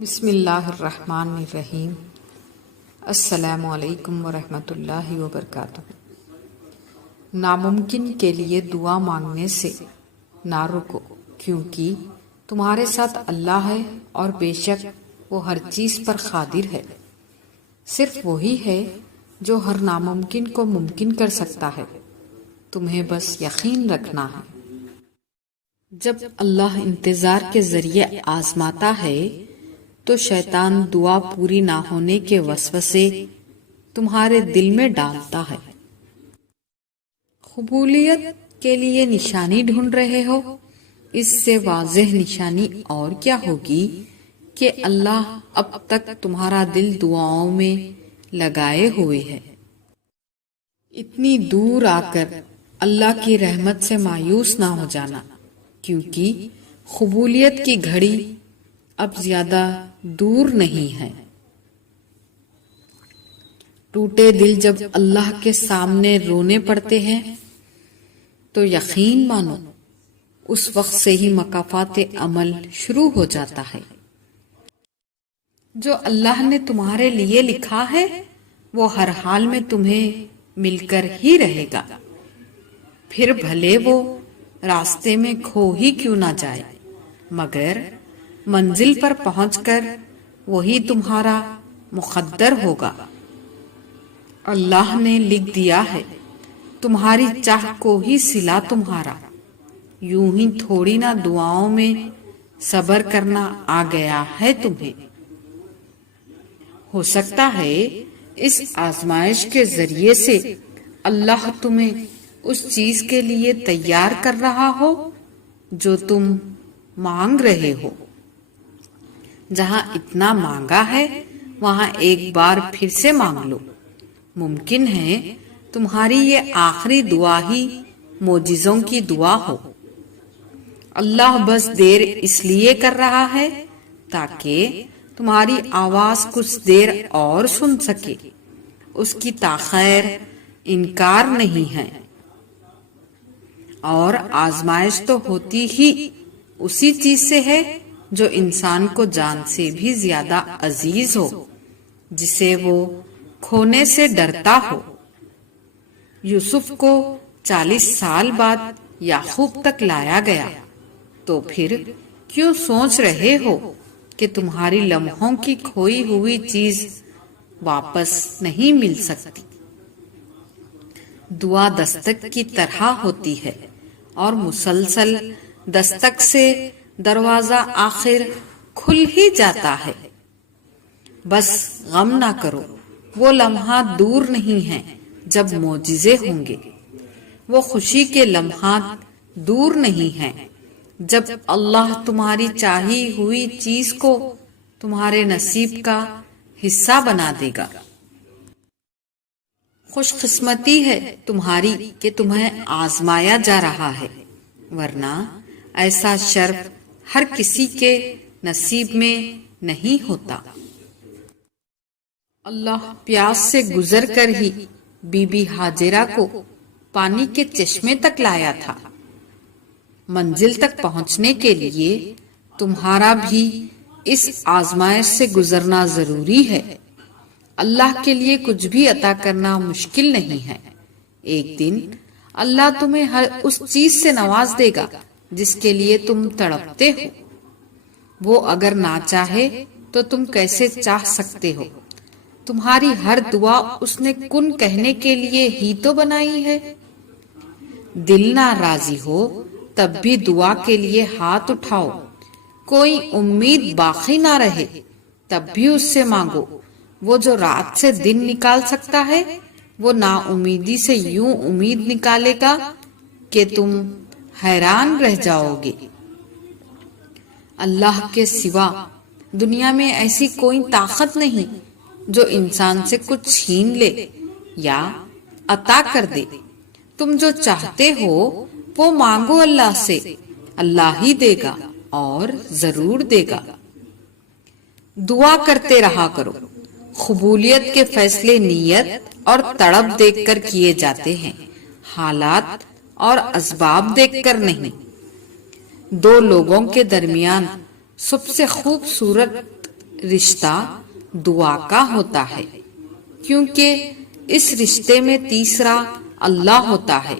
بسم اللہ الرحمن الرحیم۔ السلام علیکم ورحمۃ اللہ وبرکاتہ۔ ناممکن کے لیے دعا مانگنے سے نہ رکو، کیونکہ تمہارے ساتھ اللہ ہے اور بے شک وہ ہر چیز پر قادر ہے۔ صرف وہی ہے جو ہر ناممکن کو ممکن کر سکتا ہے، تمہیں بس یقین رکھنا ہے۔ جب اللہ انتظار کے ذریعے آزماتا ہے تو شیطان دعا پوری نہ ہونے کے وسوسے تمہارے دل میں ڈالتا ہے۔ قبولیت کے لیے نشانی ڈھونڈ رہے ہو، اس سے واضح نشانی اور کیا ہوگی کہ اللہ اب تک تمہارا دل دعاؤں میں لگائے ہوئے ہے۔ اتنی دور آ کر اللہ کی رحمت سے مایوس نہ ہو جانا، کیونکہ قبولیت کی گھڑی اب زیادہ دور نہیں ہے۔ ٹوٹے دل جب اللہ کے سامنے رونے پڑتے ہیں تو یقین مانو اس وقت سے ہی مکافات عمل شروع ہو جاتا ہے۔ جو اللہ نے تمہارے لیے لکھا ہے وہ ہر حال میں تمہیں مل کر ہی رہے گا، پھر بھلے وہ راستے میں کھو ہی کیوں نہ جائے، مگر منزل پر پہنچ کر وہی تمہارا مقدر ہوگا۔ اللہ نے لکھ دیا ہے تمہاری چاہ کو ہی صلہ تمہارا، یوں ہی تھوڑی نہ دعاؤں میں صبر کرنا آ گیا ہے تمہیں۔ ہو سکتا ہے اس آزمائش کے ذریعے سے اللہ تمہیں اس چیز کے لیے تیار کر رہا ہو جو تم مانگ رہے ہو۔ جہاں اتنا مانگا ہے وہاں ایک بار پھر سے مانگ لو، ممکن ہے تمہاری یہ آخری دعا ہی معجزوں کی دعا ہو۔ اللہ بس دیر اس لیے کر رہا ہے تاکہ تمہاری آواز کچھ دیر اور سن سکے، اس کی تاخیر انکار نہیں ہے۔ اور آزمائش تو ہوتی ہی اسی چیز سے ہے جو انسان کو جان سے بھی زیادہ عزیز ہو، جسے وہ کھونے سے ڈرتا ہو۔ یوسف کو 40 سال بعد یعقوب تک لایا گیا، تو پھر کیوں سوچ رہے ہو کہ تمہاری لمحوں کی کھوئی ہوئی چیز واپس نہیں مل سکتی؟ دعا دستک کی طرح ہوتی ہے اور مسلسل دستک سے دروازہ آخر کھل ہی جاتا ہے۔ بس غم نہ کرو، وہ لمحات دور نہیں ہیں جب معجزے ہوں گے، وہ خوشی کے لمحات دور نہیں ہیں جب اللہ تمہاری چاہی ہوئی چیز کو تمہارے نصیب کا حصہ بنا دے گا۔ خوش قسمتی ہے تمہاری کہ تمہیں آزمایا جا رہا ہے، ورنہ ایسا شرف ہر کسی کے نصیب میں نہیں ہوتا۔ اللہ پیاس سے گزر کر ہی بی بی ہاجرہ کو پانی کے چشمے تک لایا تھا۔ منزل تک پہنچنے کے لیے تمہارا بھی اس آزمائش سے گزرنا ضروری ہے۔ اللہ کے لیے کچھ بھی عطا کرنا مشکل نہیں ہے۔ ایک دن اللہ تمہیں ہر اس چیز سے نواز دے گا جس کے لیے تم تڑپتے ہو۔ وہ اگر نہ چاہے تو تم کیسے چاہ سکتے ہو؟ تمہاری ہر دعا اس نے کن کہنے کے لیے ہی تو بنائی ہے۔ دل نہ راضی ہو تب بھی دعا کے لیے ہاتھ اٹھاؤ، کوئی امید باقی نہ رہے تب بھی اس سے مانگو۔ وہ جو رات سے دن نکال سکتا ہے وہ نا امیدی سے یوں امید نکالے گا کہ تم حیران رہ جاؤ گے۔ اللہ کے سوا دنیا میں ایسی کوئی طاقت نہیں جو انسان سے کچھ چھین لے یا عطا کر دے۔ تم جو چاہتے ہو وہ مانگو اللہ سے، اللہ ہی دے گا اور ضرور دے گا۔ دعا کرتے رہا کرو۔ قبولیت کے فیصلے نیت اور تڑپ دیکھ کر کیے جاتے ہیں، حالات اور اسباب دیکھ کر نہیں۔ دو لوگوں کے درمیان سب سے خوبصورت رشتہ دعا کا ہوتا ہے، کیونکہ اس رشتے میں تیسرا اللہ ہوتا ہے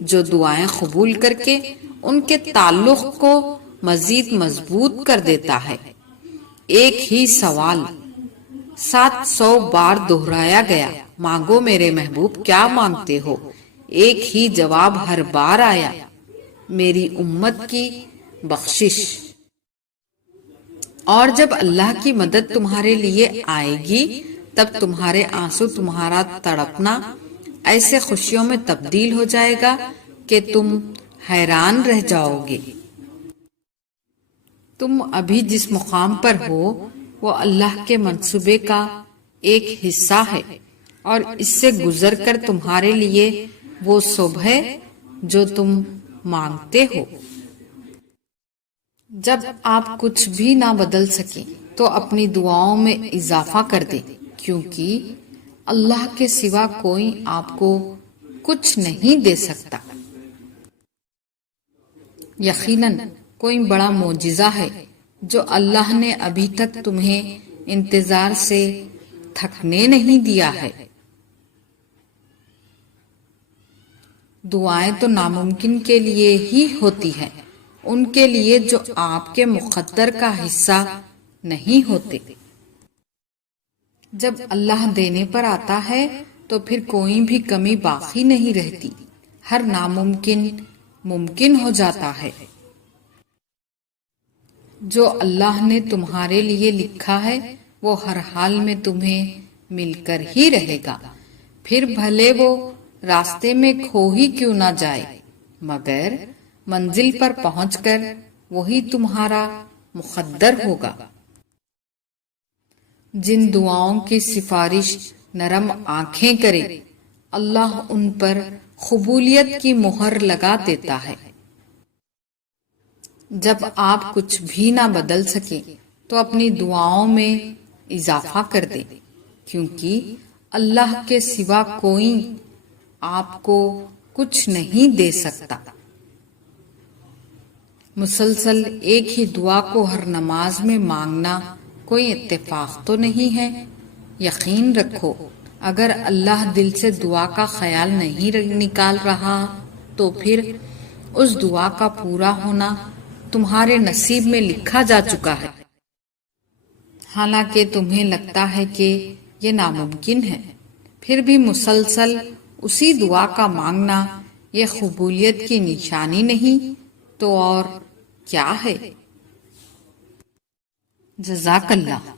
جو دعائیں قبول کر کے ان کے تعلق کو مزید مضبوط کر دیتا ہے۔ ایک ہی سوال 700 بار دہرایا گیا، مانگو میرے محبوب کیا مانگتے ہو؟ ایک ہی جواب ہر بار آیا، میری امت کی بخشش۔ اور جب اللہ کی مدد تمہارے لیے آئے گی تب تمہارے آنسو، تمہارا تڑپنا ایسے خوشیوں میں تبدیل ہو جائے گا کہ تم حیران رہ جاؤ گے۔ تم ابھی جس مقام پر ہو وہ اللہ کے منصوبے کا ایک حصہ ہے، اور اس سے گزر کر تمہارے لیے وہ صبح ہے جو تم مانگتے ہو۔ جب آپ کچھ بھی نہ بدل سکیں تو اپنی دعاؤں میں اضافہ کر دیں، کیونکہ اللہ کے سوا کوئی آپ کو کچھ نہیں دے سکتا۔ یقیناً کوئی بڑا معجزہ ہے جو اللہ نے ابھی تک تمہیں انتظار سے تھکنے نہیں دیا ہے۔ دعائیں تو ناممکن کے لیے ہی ہوتی ہیں، ان کے لیے جو آپ کے مقدر کا حصہ نہیں ہوتے۔ جب اللہ دینے پر آتا ہے تو پھر کوئی بھی کمی باقی نہیں رہتی، ہر ناممکن ممکن ہو جاتا ہے۔ جو اللہ نے تمہارے لیے لکھا ہے وہ ہر حال میں تمہیں مل کر ہی رہے گا، پھر بھلے وہ راستے میں کھو ہی کیوں نہ جائے، مگر منزل پر پہنچ کر وہی تمہارا مقدر ہوگا۔ جن دعاؤں کی سفارش نرم آنکھیں کرے اللہ ان پر قبولیت کی مہر لگا دیتا ہے۔ جب آپ کچھ بھی نہ بدل سکیں تو اپنی دعاؤں میں اضافہ کر دیں، کیونکہ اللہ کے سوا کوئی آپ کو کچھ نہیں دے سکتا۔ مسلسل ایک ہی دعا کو ہر نماز میں مانگنا کوئی اتفاق تو نہیں ہے۔ یقین رکھو اگر اللہ دل سے دعا کا خیال نہیں نکال رہا تو پھر اس دعا کا پورا ہونا تمہارے نصیب میں لکھا جا چکا ہے، حالانکہ تمہیں لگتا ہے کہ یہ ناممکن ہے۔ پھر بھی مسلسل اسی دعا کا مانگنا یہ قبولیت کی نشانی نہیں تو اور کیا ہے؟ جزاک اللہ۔